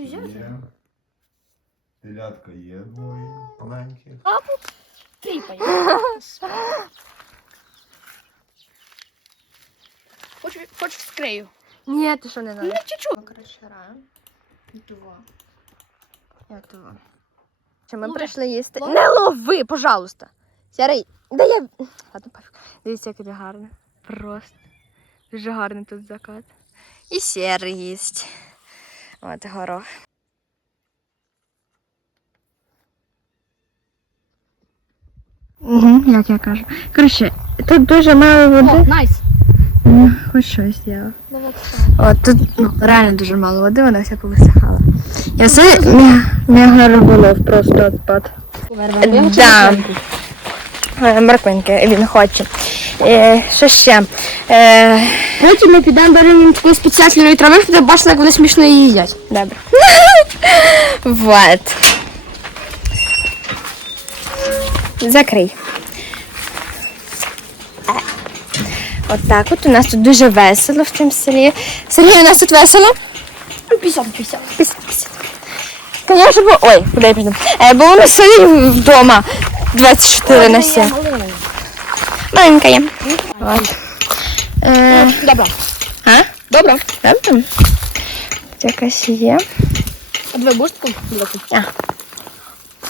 Є. Телятка є двоє маленьких. Тріпає. Хоч, хоч вскрию. Ні, ти що не Ну, надо. чуть-чуть. Коротше, граємо. Два. Я того. Що ми Лови. прийшли їсти. Лови. Не лови, пожалуйста. Сярий, да я. Ладно, пофіг. Дивіться, як гарно. Просто. Дуже гарний тут закат. І сірий їсть. От горох. Угу, як я кажу. Коротше, тут дуже мало О, води. найс. Ну, хоч щось я. От тут ну, реально дуже мало води, вона вся повисихала. І все мега риболов просто відпад. Да. Е, Морквинки він хоче. Е, що ще? Е, Потім ми підемо беремо такої спеціальної трави, щоб ти бачила, як вони смішно її їдять. добре. вот. Закрий. Е. От от у нас тут дуже весело в цьому селі. Сергій, у нас тут весело? 50 50. 50. Конечно, бо... Ой, куди я піду? Бо воно сидить вдома 24 на 7. Маленька є. Е, Добре. а? Добре. Добре. Тут якась є. А двоє бустку? Добре.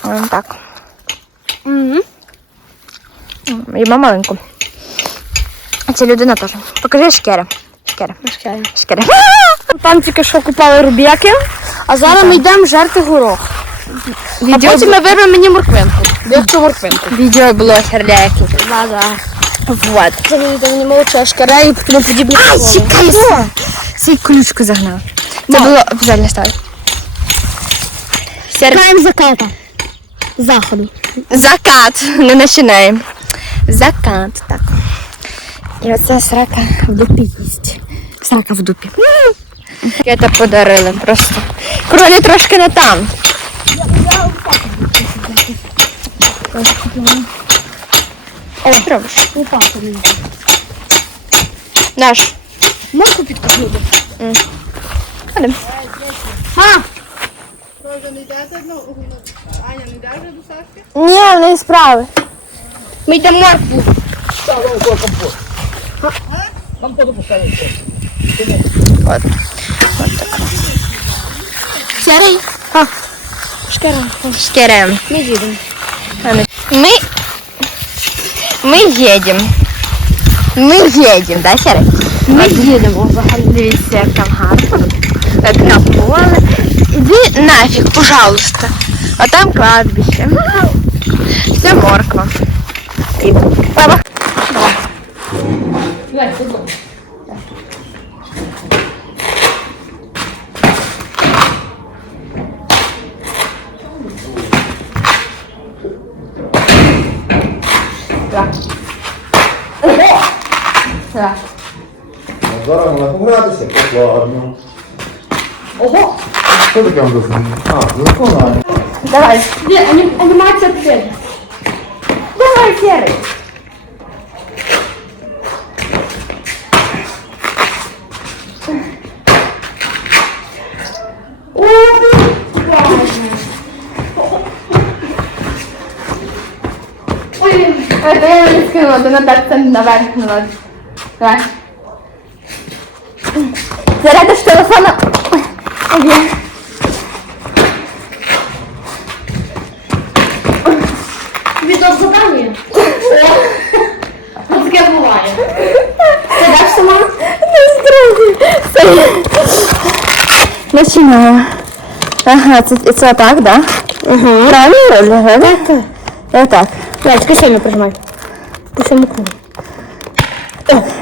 Ось так. Угу. Їмо маленьку. А Це людина теж. Покажи шкери. Шкери. Шкери. Там тільки що купали руб'яки, а зараз ми йдемо жерти горох. А Відео, потім ми вирвемо мені морквинку. Дехто морквинку. відеоблогер для яких. Да, да. Вот. Це мені молоча шкара і тому подібне. Ай, чекай! Цей колючку загнав. Це було обзорно ставить. Чекаємо заката. Заходу. Закат. Не починаємо. Закат, так. І оце срака в дупі їсть. Срака в дупі. Кета подарили просто. Кролі трошки не там. О, пробуєш. Упав мені. Наш. Морку підкопнути. Ходим. А! Ні, в неї справи. Ми йдемо моркву. От. От так. Серий. А, Шкара. шкерем. Ми їдемо. Мы... Мы едем. Ми їдемо, да, Сірий? Ми їдемо взагалі. Дивіться, як там гарно. Таке поле. Іди нафіг, пожалуйста. А там кладбище. Це морква. І баба. Зараз вона погратися покладно. Ого! Що таке виконання? А, виконання. Давай. Де анім- анімація пішла. Давай. Ой, Это я не скинула, ти на так наверх. Давай. Зарядиш телефона. Ой. відео задання. Ось таке буває. Ти даш сама? Начинаю. Ага, це, це так, да? Угу. Правильно? Так, так. Я так. Так, тільки сильно прижимай. Всьому кругу.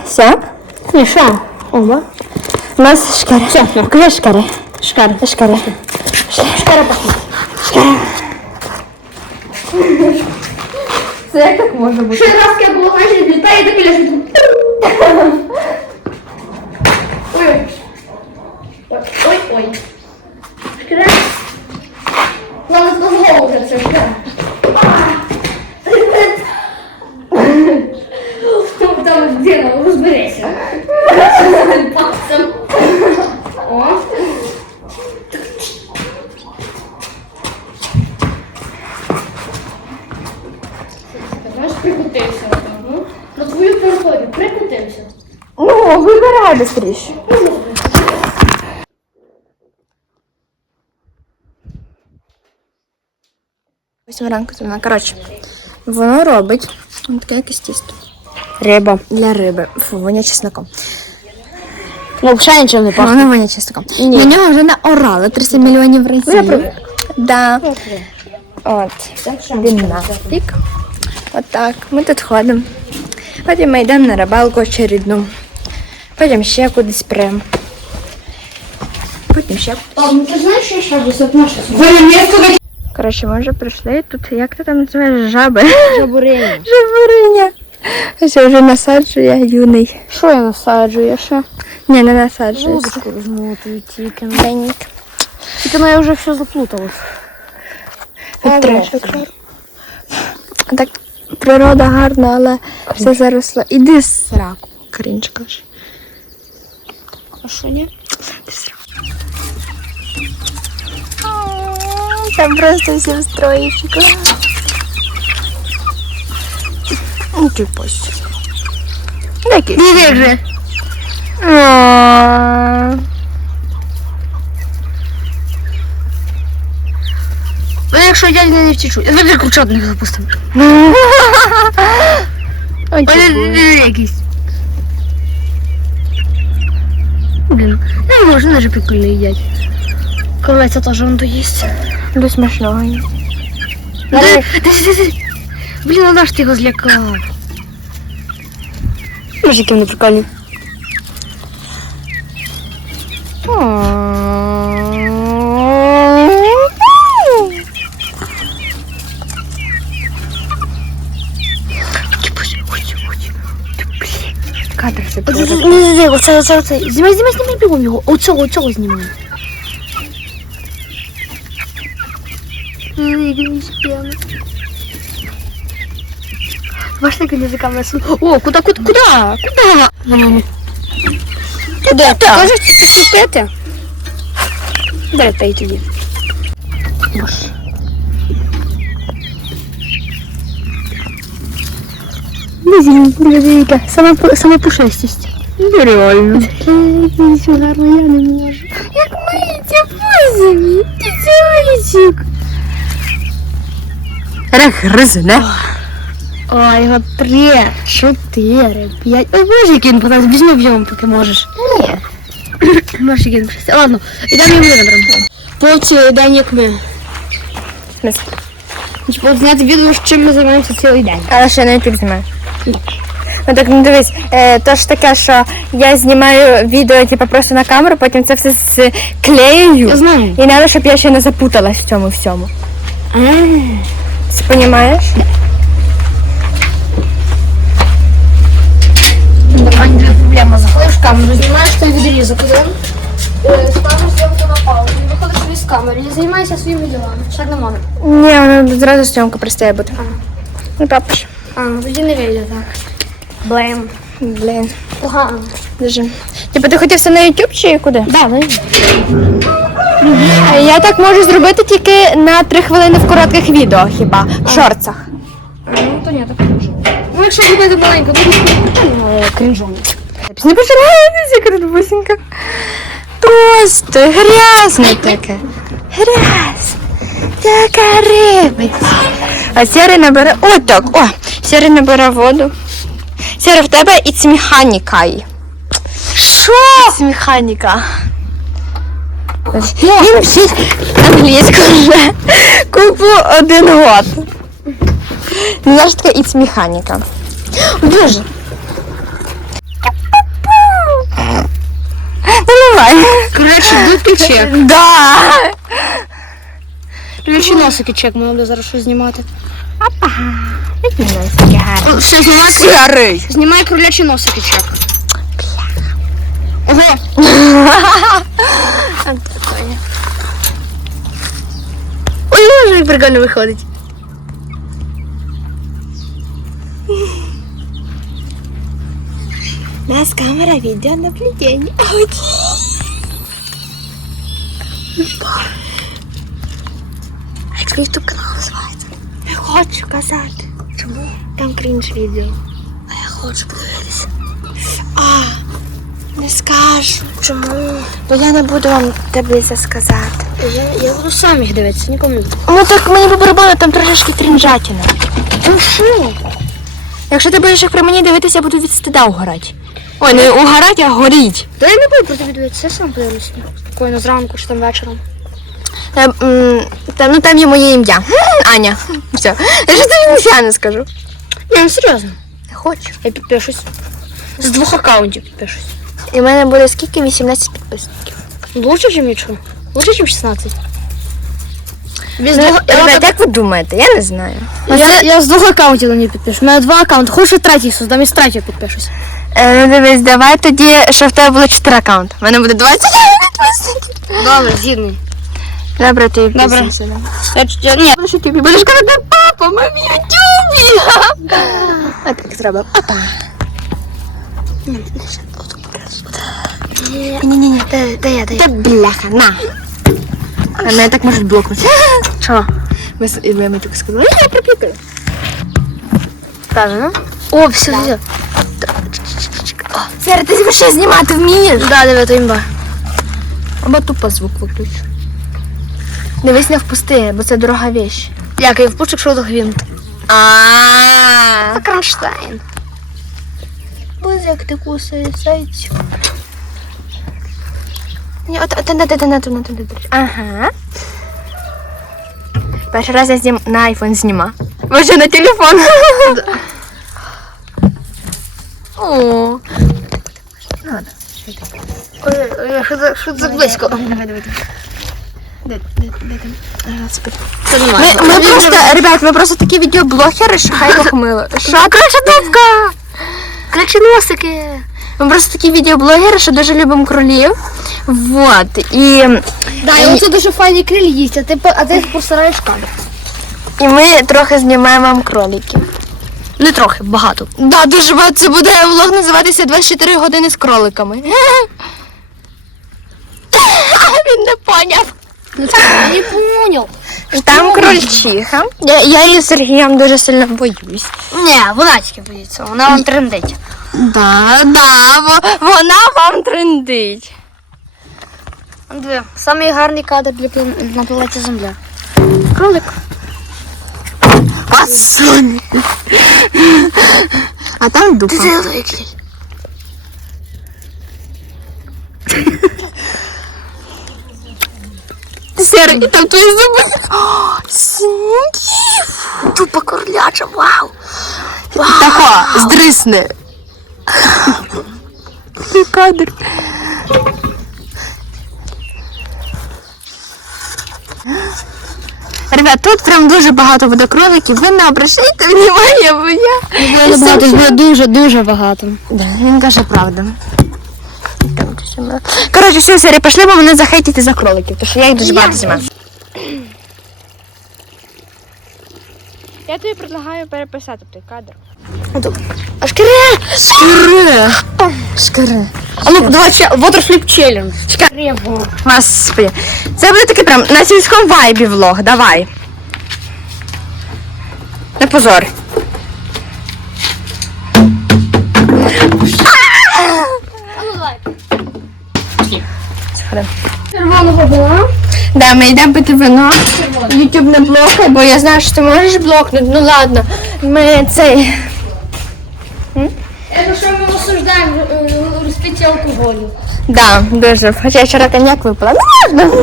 Все. Ні, що? Оба. Mas shkare. Kush e shkare? Shkare. Shkare. Shkare пахне. Shkare. Це як можна бути? Ще раз я було знаєш, відлітає і таке лежить. Ой. Ой, ой. Шкіра. Нам з голову вже це шкіра. Там, там, де, розберися. Быстріше. Восьма ранку зима. Коротше, воно робить таке якесь тісто. Риба. Для риби. Фу, воня чесноком. Ну, взагалі нічого не пахне. Воно воня чесноком. Ні. На нього вже наорали 300 мільйонів разів. Ну. Да. От. Він нафік. Отак. Ми тут ходимо. Потім ми йдемо на рибалку очередну. Потім ще кудись прям. Потім ще кудись. Ну, ти знаєш, що ще десь наша Коротше, ми вже прийшли. Тут як ти там називаєш жаби? жабуриня. Жабуриня. Ось вже насаджує юний. Що я насаджую ще? Ні, не насаджує. Вудочку візьму тільки. Денік. Тільки ну, я вже все заплуталась. Трешок. Так, природа гарна, але все заросло. Іди з сраку. Каже. А що ні? Там просто всі в строїчку. Ну, ти пусть. Диви вже. О, Ну, якщо я не втічу. Я кручот не запустив. ой, Ой, якийсь. Блін, не можно навіть прикольно їдять. Кровеця теж он то есть. До смачного. Блін, а наш ти його злякав. Може, який вони прикольний. Не, не, оце, оце, оце. Знімай, знімай, знімай бігом його. Оцього, оцього знімай. Бачите, як він язиками су- О, куди, куди, куди? Куди? Куди? Теж чіпити? Дай та й тоді. Боже. Дивіться, сама, сама пушестість. Реально. Якийсь гарно, я не можу. Як миється позові, кізюльчик. Гризне. Ой, його три, чотири, п'ять. Ой, боже, який він подав. Візьми об'ємом, поки можеш. Ні. Можеш який він шести. Ладно, йдемо йому виберемо. По цілий день, як ми. Смисл. Типу, зняти відео, чим ми займаємося цілий день. Але ще на YouTube знімаю. Ну так ну дивись, е, то ж таке, що я знімаю відео типу, просто на камеру, потім це все склею. Я знаю. І треба, щоб я ще не запуталась в цьому всьому. Ти розумієш? Аня, проблема. Заходиш в камеру, знімаєш той відрізок один. е, Ставиш зйомку на паузу, і виходиш з камери і займайся своїми ділами. Так не можна. Ні, воно зразу зйомка перестає бути. Ну, папа. А, ну тоді не вийде так. Блейм. Блін. Погано. Дуже. Типу, ти хотів все на YouTube чи куди? Да. Е, Я так можу зробити тільки на 3 хвилини в коротких відео, хіба в шорцах. Ну, то ні, так не можу. Ну, якщо буде маленько, буде прикольно, але крінжово. Не починається крутбусінька. Просто грязне таке. Грязне. Така рибиця. А сірий набере. О, так, о, сірий набере воду. Сірий в тебе і механіка. Що? механіка. Він вчить англійську вже купу один год. Знаєш таке іц механіка. Дуже. Наливай. Коротше, дудки чек. Да. Ключі носики чек, мені буде зараз щось знімати. Таке гарне. Що, знімай, Сірий. знімай кролячі носики чек. Ого, Ой, може і прикольно виходить. У нас камера відеонаблюдення. А як твій ютуб канал називається? Хочу казати. Чому? Там крінж відео. А я хочу подивитися. А, Не скажу. Чому? Бо я не буду вам таблиця сказати. Я, я буду сам їх дивитися, нікому не буду. Ну так мені по барабану там трошечки трінжатіна. Ну що? Якщо ти будеш як при мені дивитися, я буду від стида угорати. Ой, не угорати, а горіть. Та я не буду про тебе дивитися, я сам подивлюся. Спокійно зранку чи там вечором. Там, ну там є моє ім'я. Аня. Все. Я ж тобі ім'я не скажу. Ні, ну серйозно. Не хочу. Я підпишусь. З двох аккаунтів підпишусь. І в мене буде скільки? 18 підписників. Лучше, ніж нічого. Лучше, ніж 16. Без Ну, двох, я, ребят, як ви думаєте? Я не знаю. я, я з двох аккаунтів на ній підпишу. У мене два аккаунти. Хочу третій создам і з третього підпишусь. Е, ну дивись, давай тоді, щоб в тебе було 4 аккаунти. У мене буде 20 підписників. Добре, згідний. Добре, ти Добре. Я, я, ні, Будеш ютубі, будеш казати, папа, ми в ютубі. А так зробимо. Опа. Ні-ні-ні. де, де я, де я? Та бляха, на. А мене так можуть блокнути. Чого? Ми з Іллею тільки сказали, я пропікаю. Правильно? О, все, все. Сера, ти ще знімати вмієш? Да, диви, то імба. Або тупо звук виключу. Не висня впусти, бо це дорога віч. Як я впущу, що гвинт. А-а-а. Це Кронштейн. Боже, як ти кусає зайцю. Ні, от, от, от, от, от, от, от, Ага. Перший раз я знім на айфон зніма. Боже, на телефон. О. Ну, ой, Що це ну, близько? Давай, давай, давай. Де, де, де там? Господи. Це Ми, ми просто, ребят, ми просто такі відеоблогери, що хай Бог мило. Що? Краша дубка! Краченосики. Ми просто такі відеоблогери, що дуже любимо кролів. Вот. І, Да, і оце дуже файні крилі їсть, а ти, по- а ти їх посираєш кадр. і ми трохи знімаємо вам кроликів. Не трохи, багато. Да, дуже багато. Це буде влог називатися 24 години з кроликами. Він не поняв. Я не понял. Там крольчиха. Я, я її з Сергієм дуже сильно боюсь. Ні, вона тільки боїться, вона вам трендить. Да, да, вона вам трендить. Диви, самий гарний кадр для план- на планеті Земля. Кролик. А. А там дупа. великий. серый, і там твои зуби. Сніг! Тупо корляча, вау! Вау! Тако, здрисне. Який кадр. Ребят, тут прям дуже багато водокровиків. Ви не обращайте внимання, бо я... Я думала, тут було дуже-дуже багато. Да, він каже правду. Коротше, все, Сері, пішли, бо мене захейтити за кроликів, тому що я їх дуже багато знімаю. Я тобі предлагаю переписати той кадр. А шкіре! Шкири! Шкири. А ну, давай ще waterflip challenge. Шкіре, Господи. Це буде такий прям на сільському вайбі влог, давай. Не позор. Сходи. Червоного була. Да, ми йдемо пити вино. Ютуб не блокає, бо я знаю, що ти можеш блокнути. Ну ладно. Ми цей. Це що ми осуждаємо розпиття алкоголю. Да, дуже. Хоча я вчора коньяк випила. Ну можна.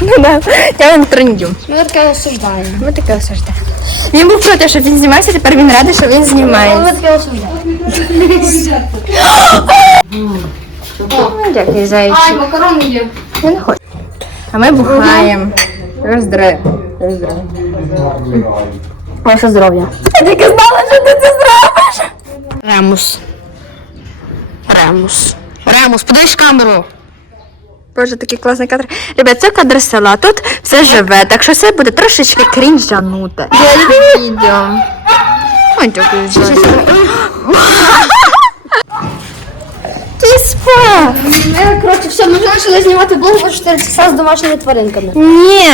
Ну да. Я вам трендю. Ми таке осуждаємо. Ми таке осуждаємо. Він був проти, щоб він знімався, тепер він радий, що він Ми таке осуждаємо. Дякую, зайчик. Ай, макарони є. Я не хочу. А ми бухаємо. Роздраві. Ваше здоров'я. Я тільки знала, що ти це зробиш. Ремус. Ремус. Ремус, подивись камеру. Боже, такий класний кадр. Ребят, це кадр села. Тут все живе, так що це буде трошечки крінжануте. Я люблю відео. Ой, дякую. Ти спав. Ми, коротше, все, ми вже почали знімати блог по 4 часа з домашніми тваринками. Ні,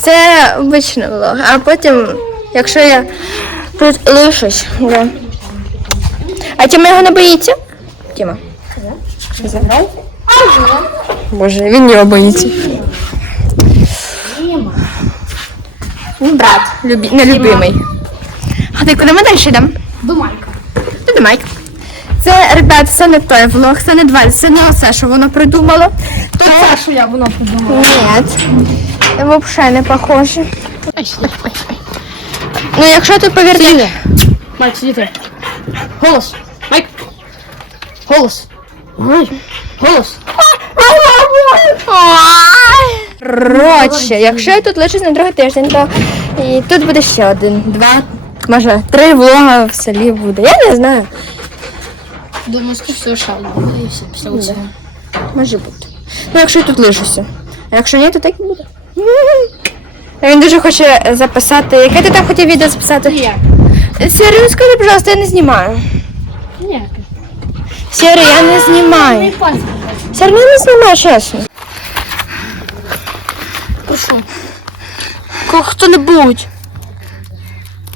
це обичний влог. А потім, якщо я тут лишусь, да. А Тіма його не боїться? Тіма. Що? Боже, він його боїться. Він брат, любі... нелюбимий. А ти куди ми далі йдемо? До Майка. Ти до Майк. Це, ребят, це не той влог, це не два, це не оце, що воно придумало. То Це що я воно придумала. Ні, взагалі не похоже. Ну, якщо ти повірте. Майк, сидіти. Голос. Майк. Голос. Майк. Голос. Коротше, якщо я тут лишусь на другий тиждень, то і тут буде ще один, два, може, три влога в селі буде. Я не знаю. Думаю, ще. І все, після цього. Може бути. Ну, якщо я тут лишуся. А якщо ні, то так і буде. Він дуже хоче записати. Яке ти там хотів відео записати? Ніяк. Сірі, ну скажи, пожалуйста, я не знімаю. Ніяк. Сірі, я не знімаю. Сірі, я не знімаю, чесно. Прошу. Ко- Хто-небудь.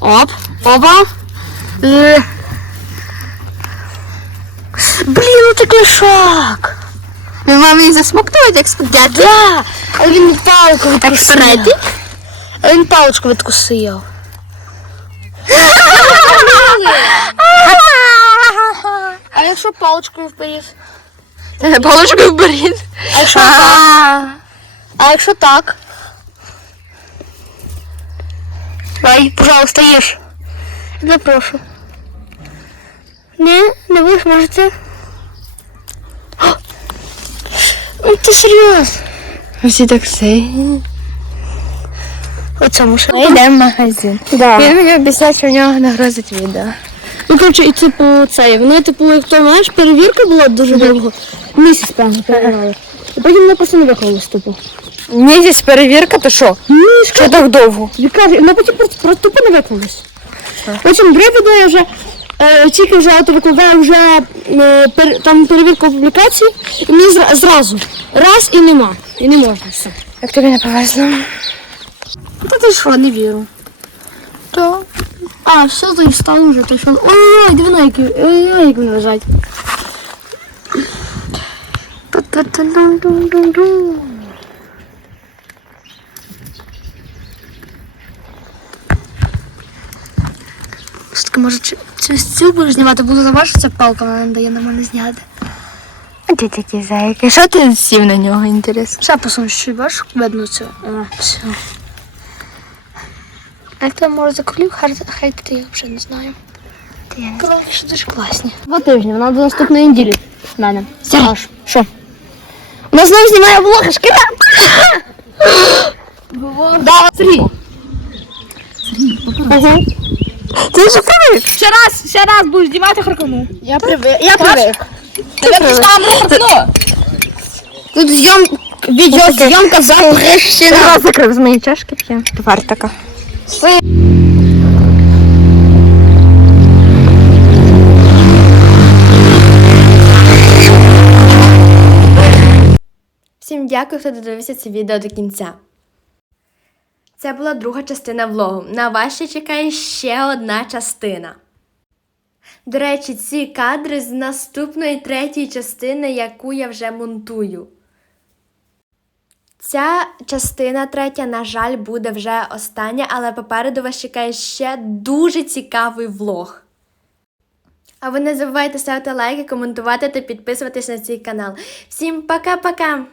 Оп. Опа. Блін, ну ти клишак. Він має мені засмоктувати, як сказати. Да. А він палку відкусив. А він паличку відкусив. А якщо паличкою впорів? Паличкою вберіть. А якщо так? А якщо так? Дай, пожалуйста, ешь. Я прошу. Не, не будеш, можете? Ну ти серйозно? Всі так сині. Оце муше. Ми йдемо в магазин. Да. Він мені обіцяв, що в нього нагрузить відео. Ну, коротше, і типу це, воно, типу, як ти знаєш, перевірка була дуже довго. Місяць, певно, перевіряли. І потім воно просто не виклалось, типу. Місяць перевірка, то що? Що так довго? Каже, воно потім просто, просто тупо не виклалось. Потім відео я вже тільки вже от викладаю вже е, пер, там перевірку публікацій, і мені зра- зразу. Раз і нема. І не можна все. Як тобі не повезло? Та ти що, не вірю. То. А, все, то і стало вже, то що. Ой-ой-ой, диви на які, ой-ой, як вони лежать. Та-та-та-дум-дум-дум-дум. Все-таки, може, цю- цю будеш знімати, буду заважити, ця палка вона не дає нормально зняти. А ти такі зайки. Що ти сів на нього, інтересно? Ще посунь, що бачиш, видно це. О, все. А як може заколів, хай, хай ти я взагалі не знаю. Коротше, дуже класні. Два тижні, вона до наступної неділі в мене. Аж. Що? Вона знову знімає влоги, шкіра! Да, Сергій. Ти ж привик? Ще раз, ще раз будеш знімати харкану. Я привик. Я привик. Ти привик. Тут зйом... відеозйомка запрещена. Раз закрив з моєї чашки п'є. Твар така. Всім дякую, хто додивився це відео до кінця. Це була друга частина влогу. На вас ще чекає ще одна частина. До речі, ці кадри з наступної третьої частини, яку я вже монтую. Ця частина третя, на жаль, буде вже остання, але попереду вас чекає ще дуже цікавий влог. А ви не забувайте ставити лайки, коментувати та підписуватись на цей канал. Всім пока-пока!